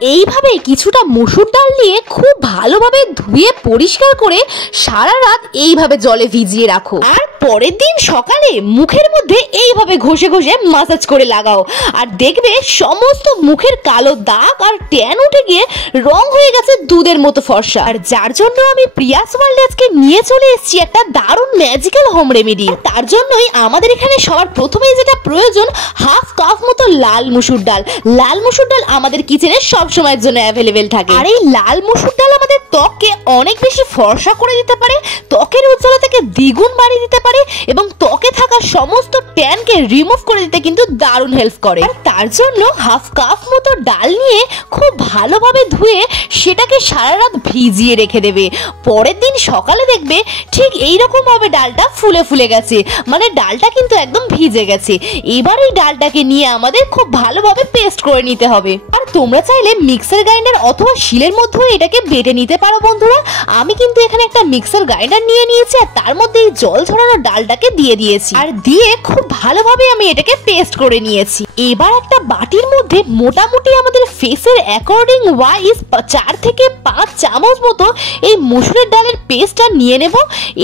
এইভাবে কিছুটা মসুর ডাল নিয়ে খুব ভালোভাবে ধুয়ে পরিষ্কার করে সারা রাত এইভাবে জলে ভিজিয়ে রাখো, আর পরের দিন সকালে মুখের মধ্যে এইভাবে ঘষে ঘষে মাসাজ করে লাগাও, আর দেখবে সমস্ত মুখের কালো দাগ আর ট্যান উঠে গিয়ে রং হয়ে গেছে দুধের মতো ফর্সা। আর যার জন্য আমি প্রিয়াস ওয়ার্ল্ডে আজকে নিয়ে চলে এসেছি একটা দারুণ ম্যাজিক্যাল হোম রেমেডি। তার জন্যই আমাদের এখানে সবার প্রথমেই যেটা প্রয়োজন, হাফ কাপ মতো লাল মসুর ডাল। লাল মসুর ডাল আমাদের কিচেনে সব সময়ের জন্য অ্যাভেলেবেল থাকে, আর এই লাল মসুর ডাল আমাদের ত্বককে অনেক বেশি ফর্সা করে দিতে পারে, ত্বকের উজ্জ্বলতাকে দ্বিগুণ বাড়িয়ে দিতে পারে এবং ত্বকে থাকা সমস্ত ট্যানকে রিমুভ করে দিতে কিন্তু দারুণ হেল্প করে। আর তার জন্য হাফ কাপ মতো ডাল নিয়ে খুব ভালোভাবে ধুয়ে সেটাকে সারা রাত ভিজিয়ে রেখে দেবে। পরের দিন সকালে দেখবে ঠিক এইরকম ভাবে ডালটা ফুলে ফুলে গেছে, মানে ডালটা কিন্তু একদম ভিজে গেছে। এবার এই ডালটাকে নিয়ে আমাদের খুব ভালোভাবে পেস্ট করে নিতে হবে। আর তোমরা চাইলে মিক্সার গ্রাইন্ডার অথবা শিলের মধ্যেও এটাকে বেটে নিতে পারো বন্ধুরা। আমি কিন্তু এখানে একটা মিক্সার গ্রাইন্ডার নিয়ে নিয়েছি আর তার মধ্যে এই জল ঝরানো ডালটাকে দিয়ে দিয়েছি, আর দিয়ে খুব ভালোভাবে আমি এটাকে পেস্ট করে নিয়েছি। এবার একটা বাটির মধ্যে মোটামুটি আমাদের ফেসের অ্যাকর্ডিং ওয়াইজ 4 থেকে 5 চামচ মতো এই মসুরের ডালের পেস্টটা নিয়ে নেব।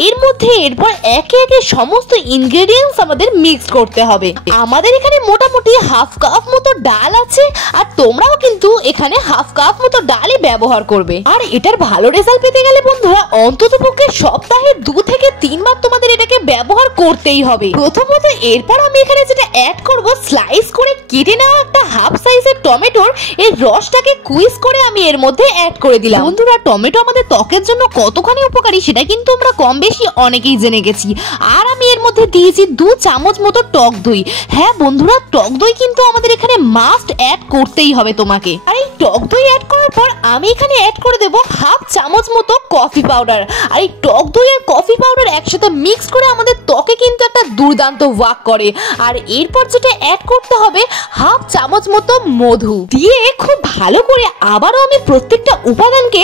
এর মধ্যে এরপর একে একে সমস্ত ইনগ্রেডিয়েন্টস আমাদের মিক্স করতে হবে। আমাদের এখানে মোটামুটি হাফ কাপ মতো ডাল আছে, আর তোমরাও কিন্তু এখানে হাফ কাপ মতো ডালই ব্যবহার করবে। আর এটার ভালো রেজাল্ট পেতে গেলে বন্ধুরা অন্ততপক্ষে সপ্তাহে 2 থেকে 3 বার তোমাদের এটাকে ব্যবহার করতেই হবে। প্রথমত এরপর আমি এখানে যেটা অ্যাড করব, স্লাইস করে কেটে নেওয়া একটা হাফ সাইজের টমেটোর এর রসটাকে কুইজ করে আমি এর মধ্যে অ্যাড করে দিলাম। বন্ধুরা টমেটো আমাদের ত্বকের জন্য কতখানি উপকারী সেটা কিন্তু আমরা কম বেশি অনেকেই জেনে গেছি। আর আমি এর মধ্যে দিয়েছি 2 চামচ মতো টক দই। হ্যাঁ বন্ধুরা, টক দই কিন্তু আমাদের এখানে মাস্ট অ্যাড করতেই হবে তোমাকে। আর এই টক দই অ্যাড করার পর আমি এখানে অ্যাড করে দেব হাফ চামচ মতো কফি পাউডার। আর এই টক দই আর কফি পাউডার একসাথে মিক্স করে আমাদের ত্বকে কিন্তু একটা দুর্দান্ত ওয়ার্ক করে। আর এরপর যেটা অ্যাড করতে হবে হাফ চামচ মতো মধু দিয়ে খুব ভালো করে আবারও আমি প্রত্যেকটা উপাদানকে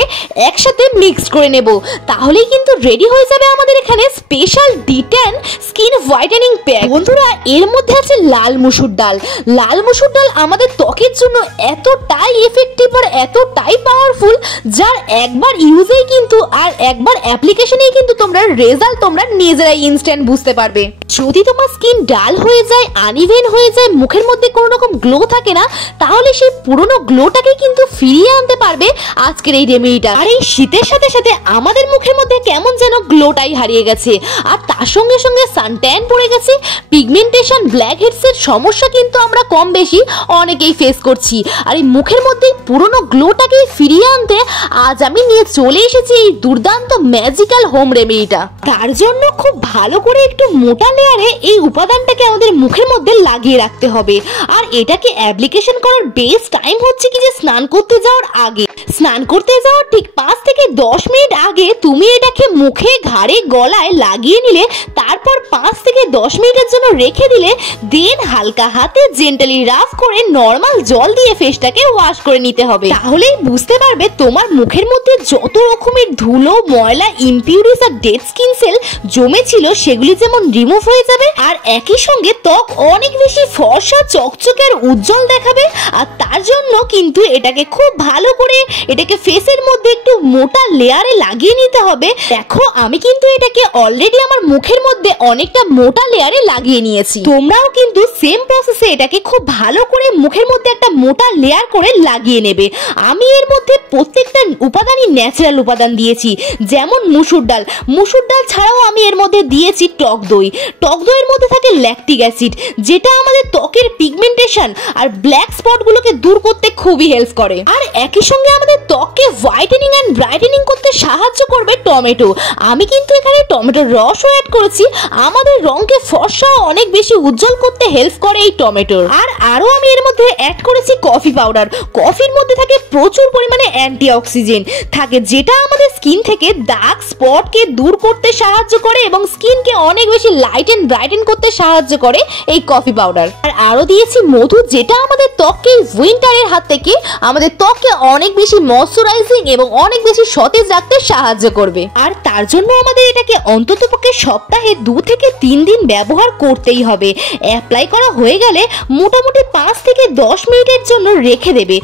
একসাথে মিক্স করে নেব। তাহলেই কিন্তু রেডি হয়ে যাবে আমাদের এখানে special de-tan skin whitening pack. বন্ধুরা এর মধ্যে আছে লাল মসুর ডাল। লাল মসুর ডাল আমাদের ত্বকের জন্য এতটাই এফেক্টিভ আর এতটাই পাওয়ারফুল, যার একবার ইউজেই কিন্তু আর একবার অ্যাপ্লিকেশনেই কিন্তু তোমরা রেজাল্ট তোমরা নিজেরাই ইনস্ট্যান্ট বুঝতে পারবে। যদি তোমার স্কিন ডাল হয়ে যায়, আনইভেন হয়ে যায়, মুখের মধ্যে কোনো রকম গ্লো থাকে না, তাহলে সেই পুরনো গ্লোটাকে কিন্তু ফিরিয়ে আনতে পারবে আজকের এই রেমেডিটা। আর এই শীতের সাথে সাথে আমাদের মুখের মধ্যে কেমন যেন গ্লোটাই হারিয়ে গেছে, আর তার সঙ্গে সঙ্গে সানট্যান পড়ে গেছে, পিগমেন্টেশন, ব্ল্যাক হেডস এর সমস্যা কিন্তু আমরা কম বেশি অনেকেই ফেস করছি। আর এই মুখের মধ্যে পুরনো গ্লোটাকে ফিরিয়ে আনতে আজ আমি নিয়ে চলে এসেছি এই দুর্দান্ত ম্যাজিক্যাল হোম রেমেডিটা। তার জন্য খুব ভালো করে একটু মোটা লেয়ারে এই উপাদানটাকে আমাদের মুখের মধ্যে লাগিয়ে রাখতে হবে। আর এটাকে অ্যাপ্লিকেশন করার বেস্ট টাইম হচ্ছে কি যে স্নান করতে যাওয়ার আগে। স্নান করতে যাওয়ার ঠিক 5 থেকে 10 মিনিট আগে তুমি এটাকে মুখে, ঘাড়ে, গলায় লাগিয়ে নিলে, তারপর 5 থেকে 10 মিনিটের জন্য রেখে দিলে, দেন হালকা হাতে জেন্টালি রাফ করে নর্মাল জল দিয়ে ফেসটাকে ওয়াশ করে নিতে হবে। তাহলেই বুঝতে পারবে তোমার মুখের মধ্যে যত রকমের ধুলো, ময়লা, ইমপিউরিটিস আর ডেড স্কিন সেল জমে ছিল সেগুলি যেমন রিমুভ হয়ে যাবে, আর একই সঙ্গে ত্বক অনেক বেশি ফর্সা, চকচকে আর উজ্জ্বল দেখাবে। আর তার জন্য কিন্তু এটাকে খুব ভালো করে এটাকে ফেসের মধ্যে একটু মোটা লেয়ারে লাগিয়ে নিতে হবে। দেখো আমি কিন্তু এটাকে অলরেডি আমার মুখের মধ্যে অনেকটা মোটা লেয়ারে লাগিয়ে নিয়েছি। তোমরাও কিন্তু সেম প্রসেসে এটাকে খুব ভালো করে মুখের মধ্যে একটা মোটা লেয়ার করে লাগিয়ে নেবে। আমি এর মধ্যে প্রত্যেকটা উপাদানই ন্যাচারাল উপাদান দিয়েছি, যেমন মুসুর ডাল। মুসুর ডাল ছাড়াও আমি এর মধ্যে দিয়েছি টক দই। টক দইয়ের মধ্যে থাকে ল্যাকটিক অ্যাসিড, যেটা আমাদের ত্বকের পিগমেন্টেশন আর ব্ল্যাক স্পটগুলোকে দূর করতে খুবই হেল্প করে। আর একই সঙ্গে আমাদের ত্বককে হোয়াইটেনিং এন্ড ব্রাইটেনিং করতে সাহায্য করবে টমেটো। আমি কিন্তু এখানে টমেটোর রসও অ্যাড করেছি, আমাদের রঙকে ফর্সা অনেক বেশি উজ্জ্বল করতে হেল্প করে এই টমেটোর। আর আরো আমি এর মধ্যে অ্যাড করেছি কফি পাউডার। কফির মধ্যে থাকে প্রচুর পরিমাণে অ্যান্টিঅক্সিডেন্ট থাকে, যেটা আমাদের স্কিন থেকে দাগ স্পটকে দূর করতে সাহায্য করে এবং স্কিনকে অনেক বেশি লাইট এন্ড ব্রাইটেন করতে সাহায্য করে এই কফি পাউডার। আর আরো দিয়েছি মধু, যেটা আমাদের ত্বককে উইন্টারের হাত থেকে আমাদের ত্বককে অনেক বেশি ময়শ্চারাইজিং এবং অনেক বেশি সতেজ রাখতে সাহায্য করবে। আর তার জন্য আমাদের এটাকে অন্ততপক্ষে সপ্তাহে 2 থেকে 3 দিন ব্যবহার করতেই হবে। অ্যাপ্লাই করা হয়ে গেলে মোটামুটি 5 থেকে 10 মিনিটের জন্য রেখে দেবে।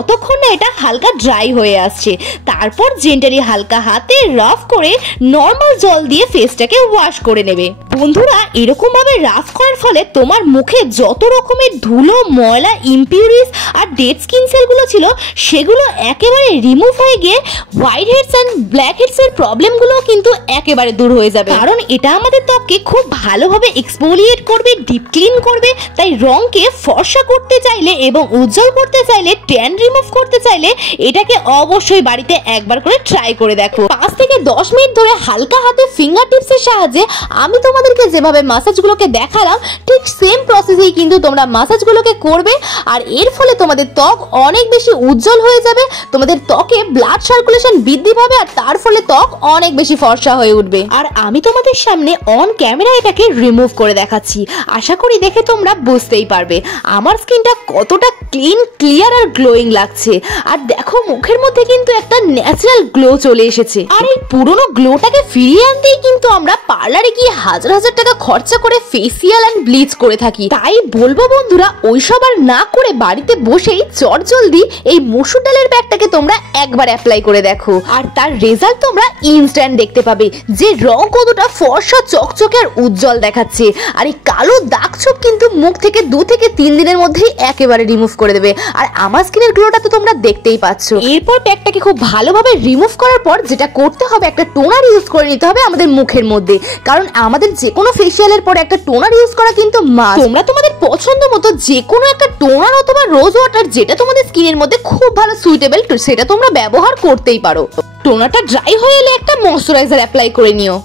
যতক্ষণ না এটা হালকা ড্রাই হয়ে আসছে। তারপর জেন্টালি হালকা হাতে রাফ করে নর্মাল জল দিয়ে ফেসটাকে ওয়াশ করে নেবে। বন্ধুরা, এরকম ভাবে রাফ করার ফলে তোমার মুখে যত রকমের ধুলো, ময়লা, ইমপিউরিটিস আর ডেড স্কিন সেলগুলো ছিল সেগুলো একেবারে রিমুভ হয়ে গিয়ে white heads and black heads এর প্রবলেমগুলো কিন্তু একেবারে দূর হয়ে যাবে। কারণ এটা আমাদের ত্বককে খুব ভালোভাবে এক্সফোলিয়েট করবে, ডিপ ক্লিন করবে। তাই রংকে ফর্সা করতে চাইলে এবং উজ্জ্বল করতে চাইলে, ট্যান রিমুভ করতে চাইলে এটাকে অবশ্যই বাড়িতে একবার করে ট্রাই করে দেখো। 5 থেকে 10 মিনিট ধরে হালকা হাতে ফিঙ্গার টিপসের সাহায্যে আমি তোমাদেরকে যেভাবে মাসাজগুলোকে দেখালাম ঠিক সেম প্রসেসেই কিন্তু তোমরা মাসাজগুলোকে করবে। আর এর ফলে তোমাদের ত্বক অনেক বেশি উজ্জ্বল হয়ে যাবে, তোমাদের ত্বকে ব্লাড সার্কুলেশন বৃদ্ধি পাবে আর তার ফলে ত্বক অনেক বেশি ফর্সা হয়ে উঠবে। আর আমি তোমাদের সামনে অন ক্যামেরা এটাকে রিমুভ করে দেখাচ্ছি। আশা করি দেখে তোমরা বুঝতেই পারবে আমার স্কিনটা কতটা ক্লিন, ক্লিয়ার আর গ্লোয়িং লাগছে। আর দেখো মুখের মধ্যে কিন্তু একটা ন্যাচারাল গ্লো চলে এসেছে। আর এই পুরনো গ্লোটাকে ফিরিয়ে আনতেই কিন্তু আমরা পার্লারে গিয়ে হাজার হাজার টাকা খরচা করে ফেসিয়াল এন্ড ব্লিচ করে থাকি। তাই বলবো বন্ধুরা, ওইসব আর না করে বাড়িতে বসেই চটজলদি এই মসুর ডালের প্যাকটাকে তোমরা একবার অ্যাপ্লাই করে দেখো। আর তার রেজাল্ট তোমরা ইনস্ট্যান্ট দেখতে পাবে যে রং কতটা ফর্সা, চকচকে আর উজ্জ্বল দেখাচ্ছে। আর এই কালো দাগ ছোপ কিন্তু মুখ থেকে 2 থেকে 3 দিনের মধ্যেই একেবারে রিমুভ করে দেবে। আর আমার স্কিনের গ্লোটা তো তোমরা দেখতেই পাচ্ছ। এরপর প্যাকটাকে খুব ভালোভাবে রিমুভ করার পর যেটা করতে হবে, একটা টোনার ইউজ করে নিতে হবে আমাদের মুখের মধ্যে। কারণ আমাদের যে কোনো ফেসিয়ালের পরে একটা টোনার ইউজ করা কিন্তু মাস্ট। তোমরা তোমাদের পছন্দ মতো যে কোনো একটা টোনার অথবা রোজ ওয়াটার যেটা তোমাদের স্কিনের মধ্যে খুব ভালো সুইটেবল সেটা তোমরা ব্যবহার করতেই পারো। টোনারটা ড্রাই হয়ে এলে একটা ময়শ্চারাইজার অ্যাপ্লাই করে নিও।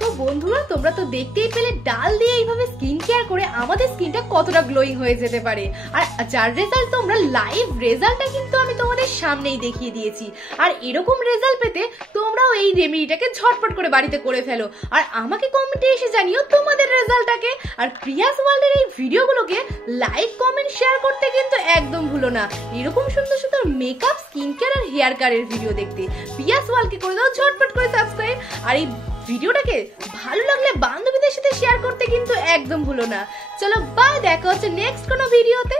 তো বন্ধুরা, তোমরা তো দেখতেই পেলে ডাল দিয়ে এইভাবে স্কিন কেয়ার করে আমাদের স্কিনটা কতটা গ্লোয়িং হয়ে যেতে পারে। আর যার রেজাল্ট তোমরা লাইভ রেজাল্টটা কিন্তু আমি তোমাদের সামনেই দেখিয়ে দিয়েছি। আর এরকম রেজাল্ট পেতে তোমরাও এই রেমেডিটাকে ঝটপট করে বাড়িতে করে ফেলো। আর আমাকে কমেন্টে এসে জানিও তোমাদের রেজাল্টটাকে। আর প্রিয়াস ওয়ার্ল্ডের এই ভিডিওগুলোকে লাইক, কমেন্ট, শেয়ার করতে কিন্তু একদম ভুলো না। এরকম সুন্দর সুন্দর মেকআপ, স্কিন কেয়ার আর হেয়ার কেয়ারের ভিডিও দেখতে প্রিয়াস ওয়ার্ল্ডকে করে দাও ঝটপট করে সাবস্ক্রাইব। আর এই ভিডিওটাকে ভালো লাগলে বান্ধবীদের সাথে শেয়ার করতে কিন্তু একদম ভুলো না। চলো বাই, দেখা হচ্ছে নেক্সট কোনো ভিডিওতে।